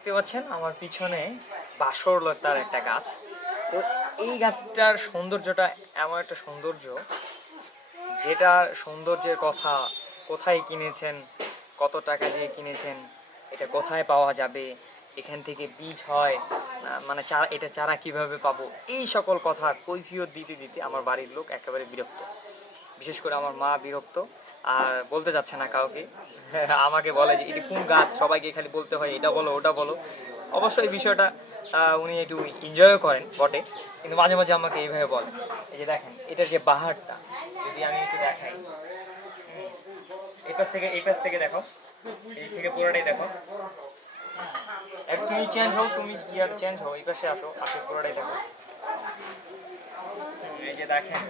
দেখতে পাচ্ছেন আমার পিছনে বাসর লতার একটা গাছ। তো এই গাছটার সৌন্দর্যটা এমন একটা সৌন্দর্য যেটা সৌন্দর্যের কথা কোথায় কিনেছেন, কত টাকা দিয়ে কিনেছেন, এটা কোথায় পাওয়া যাবে, এখান থেকে বীজ হয় মানে চারা, এটা চারা কীভাবে পাবো, এই সকল কথা কৈফিয়ত দিতে দিতে আমার বাড়ির লোক একেবারে বিরক্ত। বিশেষ করে আমার মা বিরক্ত। আর বলতে যাচ্ছে না কাউকে। আমাকে বলে যে, এটি কোন গাছ? সবাইকে খালি বলতে হয়, এটা বলো, ওটা বলো। অবশ্যই বিষয়টা উনি একটু এনজয়ও করেন বটে, কিন্তু মাঝে মাঝে আমাকে এইভাবে বলে। এই যে দেখেন এটার যে বাহারটা, যদি আমি একটু দেখাই। এই পাশ থেকে, এই পাশ থেকে দেখো, এই থেকে পুরোটাই দেখো। এক তুমি চেঞ্জ হও, তুমি ইয়ার চেঞ্জ হও, এই পাশে আসো আসো, পুরোটাই দেখো। এই যে দেখেন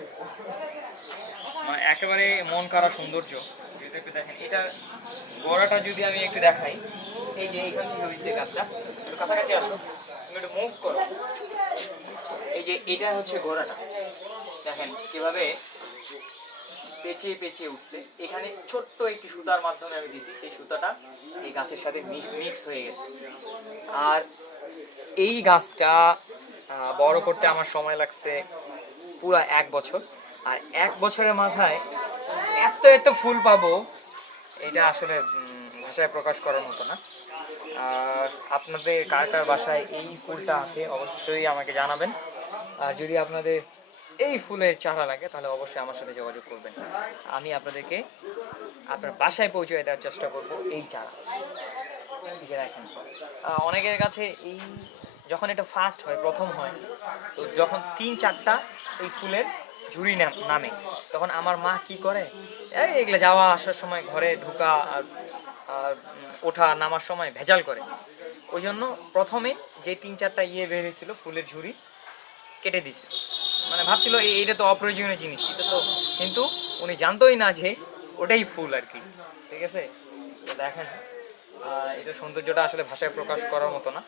মানে একেবারে মন কাড়া সৌন্দর্য। দেখেন, এটা গোড়াটা যদি আমি একটু দেখাই, এই যে এইখান থেকে হয়েছে গাছটা একটু কাছাকাছি আসো, তুমি একটু মুভ করো। এই যে এটা হচ্ছে গোড়াটা দেখেন কীভাবে পেঁচিয়ে পেঁচিয়ে উঠছে। এখানে ছোট্ট একটি সুতার মাধ্যমে আমি দিছি, সেই সুতাটা এই গাছের সাথে মিক্স হয়ে গেছে। আর এই গাছটা বড় করতে আমার সময় লাগছে পুরো এক বছর। আর এক বছরের মাথায় এত এত ফুল পাবো, এটা আসলে ভাষায় প্রকাশ করার মতো না। আর আপনাদের কার কার বাসায় এই ফুলটা আছে, অবশ্যই আমাকে জানাবেন। আর যদি আপনাদের এই ফুলের চারা লাগে, তাহলে অবশ্যই আমার সাথে যোগাযোগ করবেন। আমি আপনাদেরকে আপনার বাসায় পৌঁছে দেওয়ার চেষ্টা করব এই চারা। দেখেন অনেকের কাছে এই যখন এটা ফার্স্ট হয়, প্রথম হয়, তো যখন তিন চারটা এই ফুলের ঝুড়ি নামে তখন আমার মা কি করে? এই এগুলো যাওয়া, আসার সময় ঘরে ঢোকা আর ওঠা, নামার সময় ভেজাল করে। ওই জন্য প্রথমে যে তিন চারটা ইয়ে বের হয়েছিল ফুলের ঝুড়ি কেটে দিছে মানে ভাবছিল এই- এইটা তো অপ্রয়োজনীয় জিনিস এটা তো, কিন্তু উনি জানতোই না যে ওটাই ফুল আর কি, ঠিক আছে? দেখেন এটা সৌন্দর্যটা আসলে ভাষায় প্রকাশ করার মতো না।